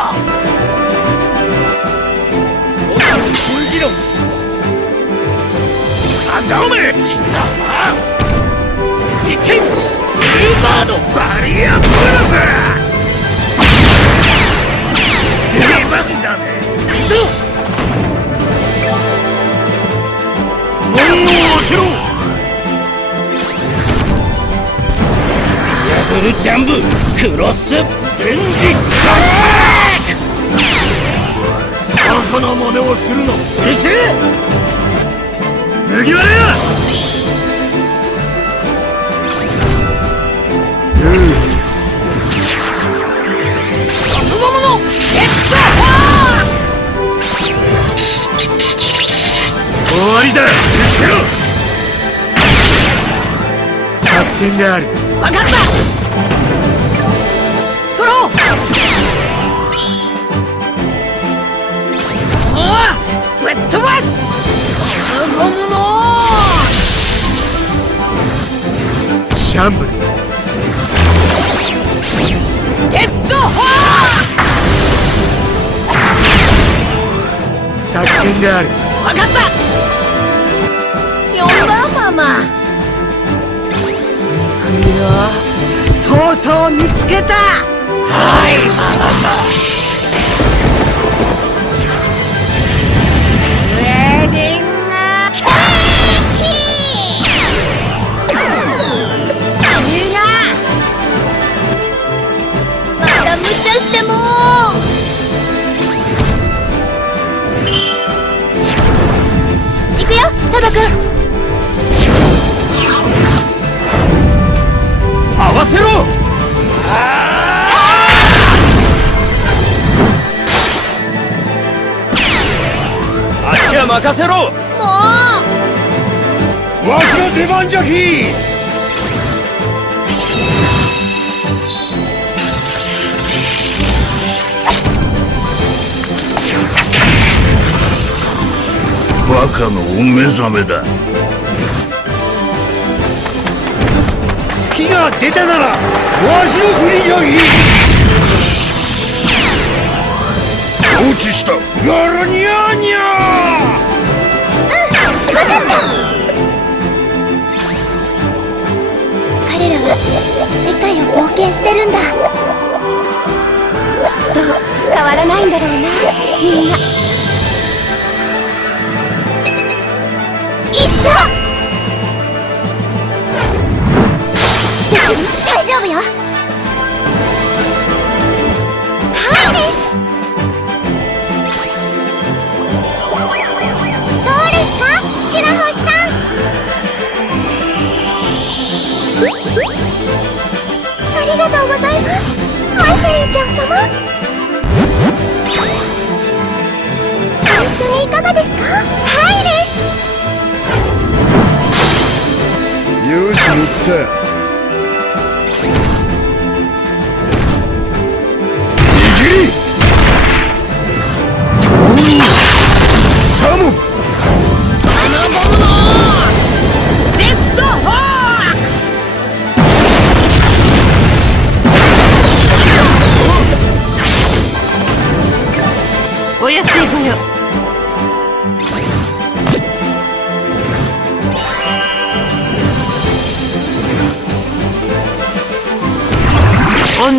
よいと僕を信じろなんだおめえ貴様いけウルバードバリアブラス出番だね急門を開けろダブルジャンプクバカな真似をするなうるせえ麦わら作戦である。ァーわかったャンブルットファ作戦である。かった。呼んだママ。行くよとうとう見つけた。はいウェディングケーキ任せろ。もう。わしの出番じゃき。バカのお目覚めだ。火が出たならわしの振りじゃき。落ちした。ガラニャーニャ世界を冒険してるんだ。きっと変わらないんだろうなみんな。一緒！大丈夫よ。はいです。どうですか？白星さん。緒にいかがですか？はいです。よし乗った握り。サモン。あのボムのベストフォーお安いご用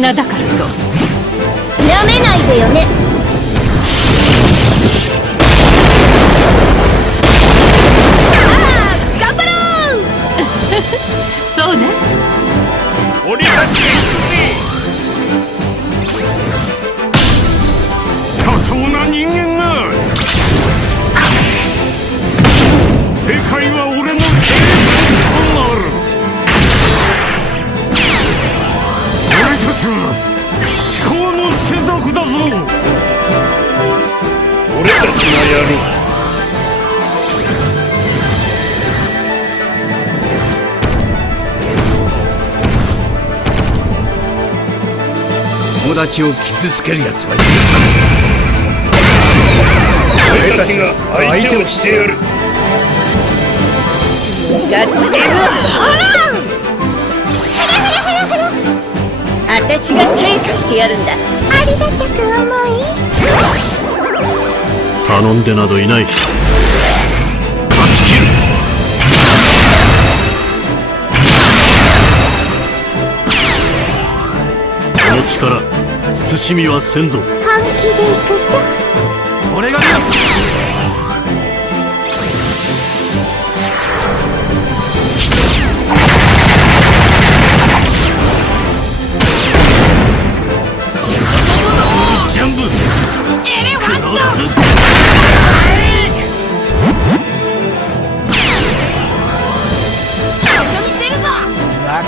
女だからと。思考の施策だぞ。俺たちがやる。友達を傷つける奴は許さ。ない俺たちが相手をしてやる。ガッツリ。は私が転化してやるんだ。ありがたく思い。頼んでなどいない。断ち切る。この力慎みはせんぞ本気で行くぞ。俺が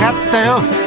kat.